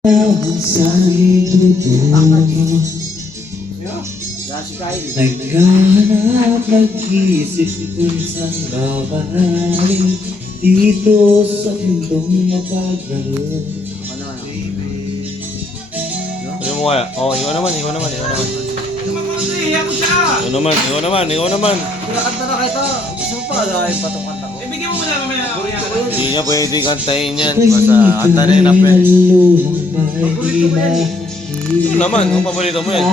Sa itutulo naghahanap, nag-isip kung saan babaharin dito sa mundong mapaglaroon. Ano mo kaya? Oh, ikaw naman. Ikaw naman. Kinakanta na kita. Gusto mo pa agawin pa itong kanta ko? Ibigay mo muna kami. Hindi niya pwede kantahin yan. Basta kanta na yun na pe. Ito naman, kung paborito mo yan.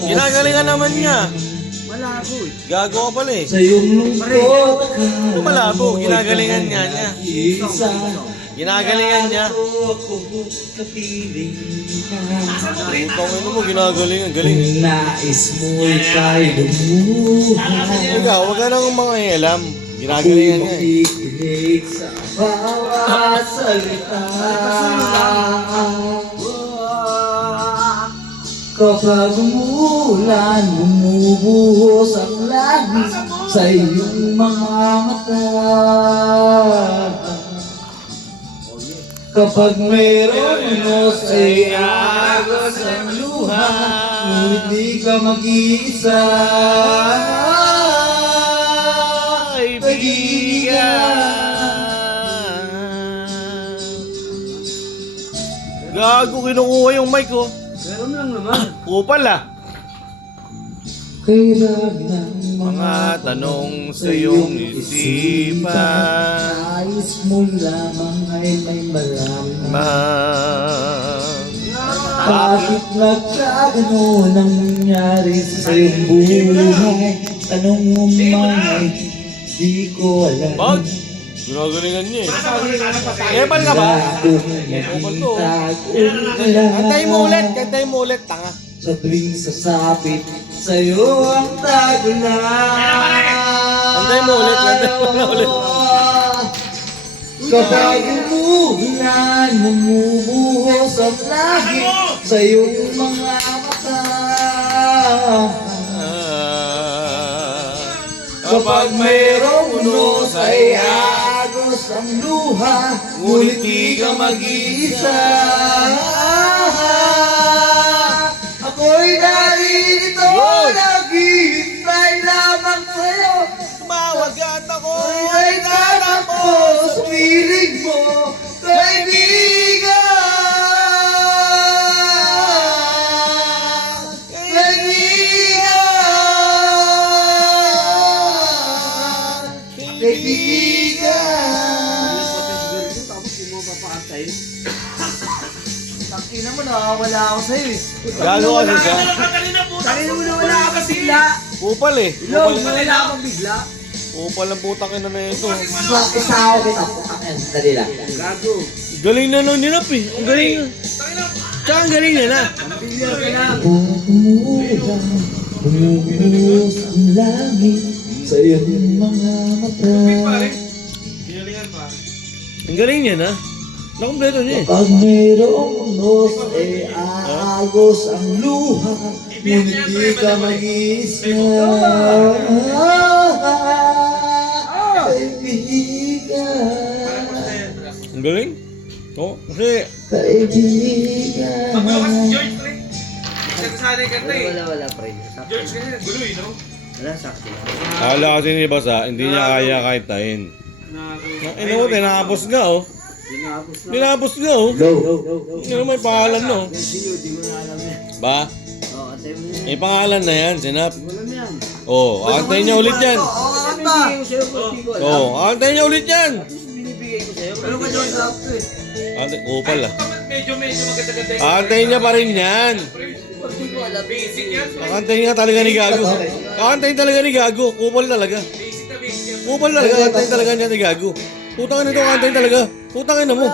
Ginagalingan naman niya. Malabo eh. Gago ka pala eh. Sa iyong lungkot ka. Malabo, ginagalingan niya. Isa. Ginagalingan niya. Ako kapiling ka. Pangino mo, ginagalingan. Galing. Kung nais mo ika'y lumuhay. Ikaw, wag ka nang mga alam. Ginagalingan niya eh. Makikinig sa bawat salita. Kapag umulan, bumubuhos ang langit sa iyong mga mata. Kapag mayroong unos ay agos ang luha, ngunit di ka mag-iisa. Gago, kinukuha yung mic ko. Meron lang naman. Kupal ah. Kailan ng Mga tanong sa iyong isipan. nais mo lamang ay may malaman. Bakit nagkagano'n ang nangyari sa iyong buhay? Tanong mo man ay di ko alam. Bag? Ginagalingan niya eh. Epal ka ba? Epal to. Kantayin mo ulit, tanga. Sa tuwing sasapit sa'yo ang tagulan. Kantayin mo ulit. Kapag umulan, bumubuhos ang langit sa iyong mga mata. Kapag mayroong unos ay agos ang luha, ngunit di ka mag-iisa. Ako'y naririto, naghihintay lamang sa'yo. Tumawag at ako'y Ay tatakbo sa piling mo, kaibigan. Takina mo, nakawala ako sa'yo eh. Gago kasi siya. Kanina mo na wala ka kasi bigla. Kupal eh. Ilong, wala akong bigla. Kupal ang putang ina na ito. Isa ako kita, putakin, dali lang. Gago. Galing na nun nilap eh. Ang galing. Tsaka ang galing na na. Pamilya ka lang. Umulan, bumubuhos ang langit sa iyong mga mata. Ang galing niya na. Nakompleto niya eh. Pag mayroong unos ay aagos ang luha, ngunit di ka mag-isa. Kaibigan, Ang galing. Oo, kasi kaibigan. George, pre. Nagsasanay ka tayo eh. Wala, pre. George ka na. Guloy, no? Wala, sakto. akala kasi ni Basa, hindi niya kaya kahit tahin. Ino mo, tinapos nga oh. Tinapos nga oh. Go. Ano may pangalan no? Di mo na alam yan. Ba? Oo, atay mo yan. May pangalan na yan, sinap. Alam yan. Oo, aantayin niya ulit yan. Binibigay ko sa'yo, kung di ko alam. Oo, aantayin niya ulit yan. Binibigay ko sa'yo. Pero ka George sakto eh. Kupal ah. Medyo maganda-ganda yung Aantayin niya pa rin yan. Pag di ko alam. basic yan. Aantayin nga talaga ni Gago. Aantayin talaga ni Gago. Kupal talaga. Basic na basic yan. Kupal talaga. Aantayin talaga niya ni Gago. Putangin ito, aantayin talaga. Putangin na mo.